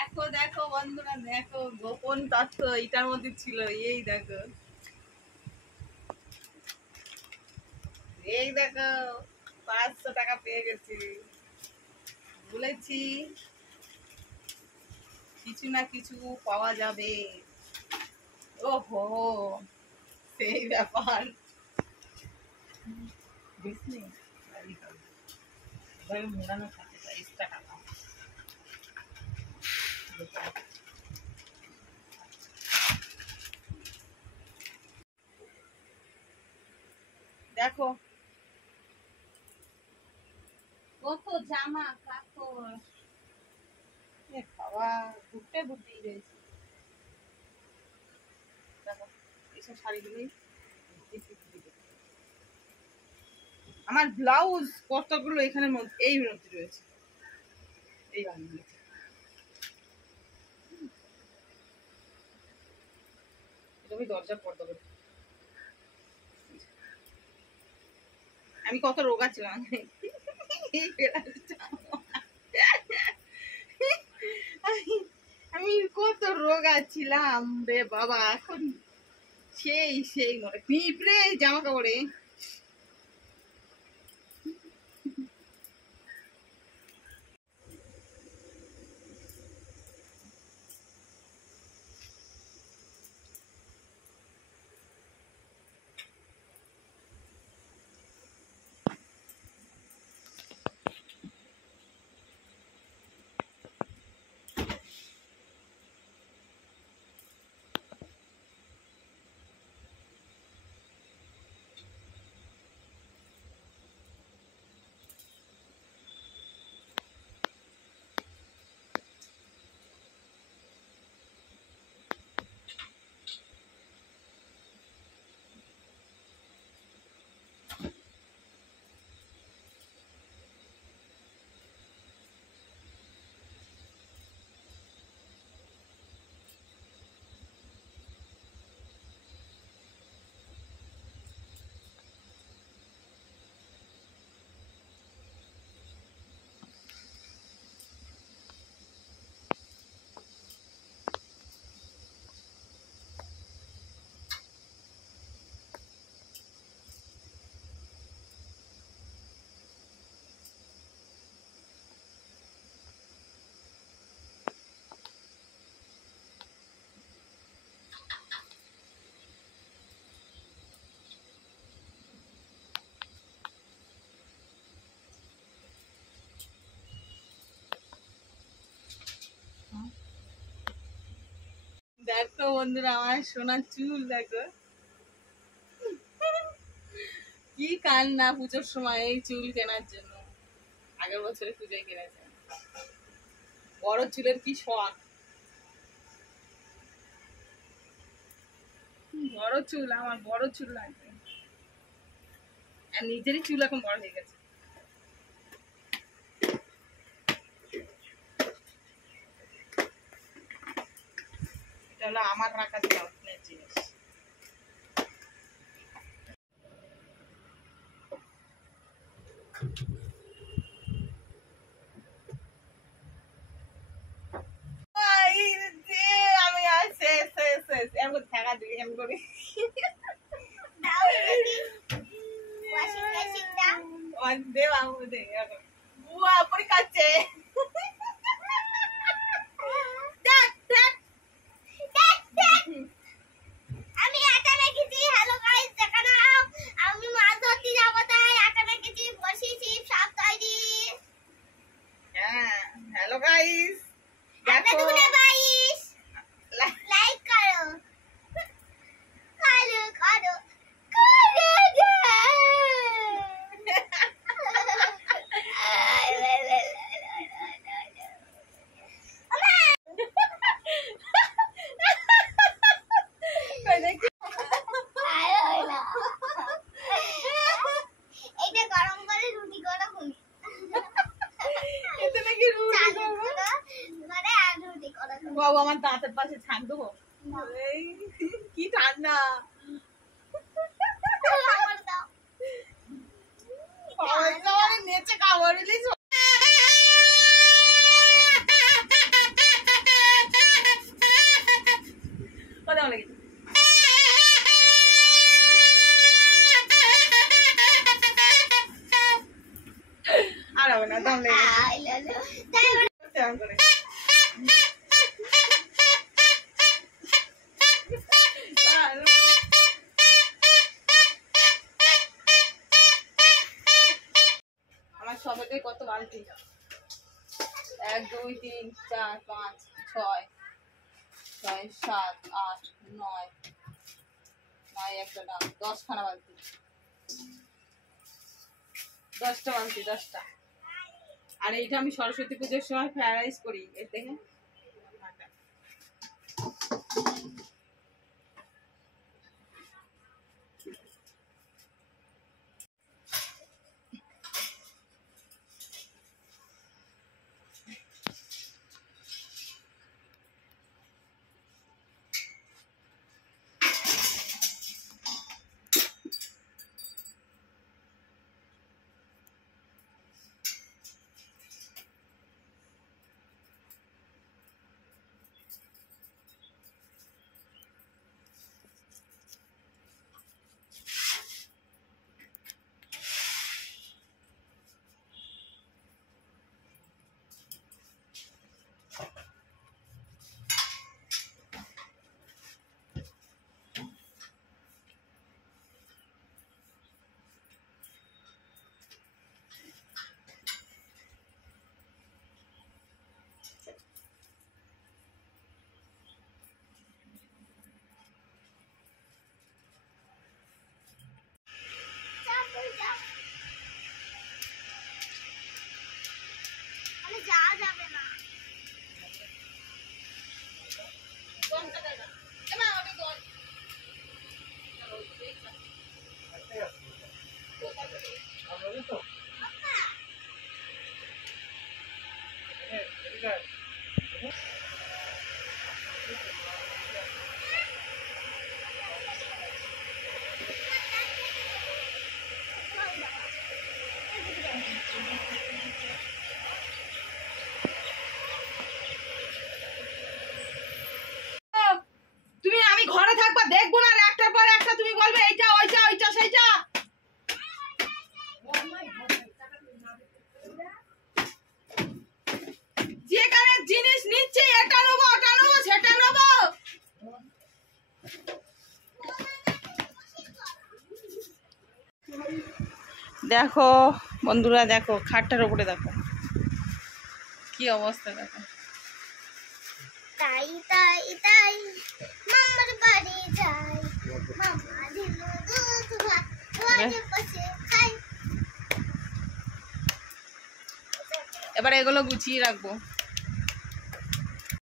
দেখো দেখো বন্ধুরা, দেখো গোপন তথ্য এটার মধ্যে ছিল। এই দেখো, এই দেখো 500 টাকা পেয়ে গেছি। বলেছি কিছু না কিছু পাওয়া যাবে। ওহো, সেই ব্যাপার। বুঝলি, এবার মোড়ানো থাকে 22 টাকা। দেখো কত জামা কাপড়, খাওয়া ঘুরতে ঘুরতেই রয়েছে। দেখো এইসব শাড়িগুলোই আমার ব্লাউজ কতগুলো এখানে এই মধ্যে রয়েছে। এই বাড়িগুলো আমি দরজার পর্দা করি। আমি কত রোগা ছিলাম, আমি কত রোগা ছিলাম রে বাবা। এখন সেই সেই মনে পিঁপড়ে জামা কাপড়ে। দেখো বন্ধুরা, আমার সোনার চুল দেখো, কি কান্না পুজোর সময় এই চুল কেনার জন্য। আগের বছরে পুজোয় কিনেছে। বড় চুলের কি শখ, বড় চুল, আমার বড় চুল লাগবে। আর নিজেরই চুল এখন বড় হয়ে গেছে। এটা হলো আমার রাখা যত্নের জিনিস। আমি আর শেষ শেষ শেষ এমন করে থাকা দিই, এমন করে দেওয়া বুয়া পরীক্ষাচ্ছে। আমি আটা রেখেছি। হ্যালো গাইস, দেখো না, আমি মাছ ধরতে যাব, তাই আটা রেখেছি, বসিয়েছি, সব তৈরি। হ্যাঁ, হ্যালো গাইস, দেখো গাইস, লাইক করো, করো করো এটা গরম করে রুটি করা হই। বাবু আমার দাঁতের পাশে ছাক দেবো, কি ঠান্ডা। নেচে কামড় এরকম করে। আমার সবেতেই কত বালতি, 1 2 3 4 5 6 6 7 8 9 9 একটা ডাব, 10 খানা বালতি, 10টা বালতি, 10টা। আর এইটা আমি সরস্বতী পুজোর সময় ফ্রাইড রাইস করি, এর দেখে যাওয়া যাবে না। তুমি, আমি ঘরে থাকবা দেখবো না, একটার পর একটা তুমি বলবে এইটা ওইটা ওইটা সেইটা। যেখানে জিনিস নিচ্ছে, এটা নেবো ওটা নেবো সেটা নেবো। দেখো বন্ধুরা, দেখো খাটটার উপরে দেখো কি অবস্থা, দেখো। তাই তাই তাই মামার বাড়ি যাই, মামা দিল দুধ ভাত, ঘরে বসে খাই। এবার এগুলো গুছিয়ে রাখবো।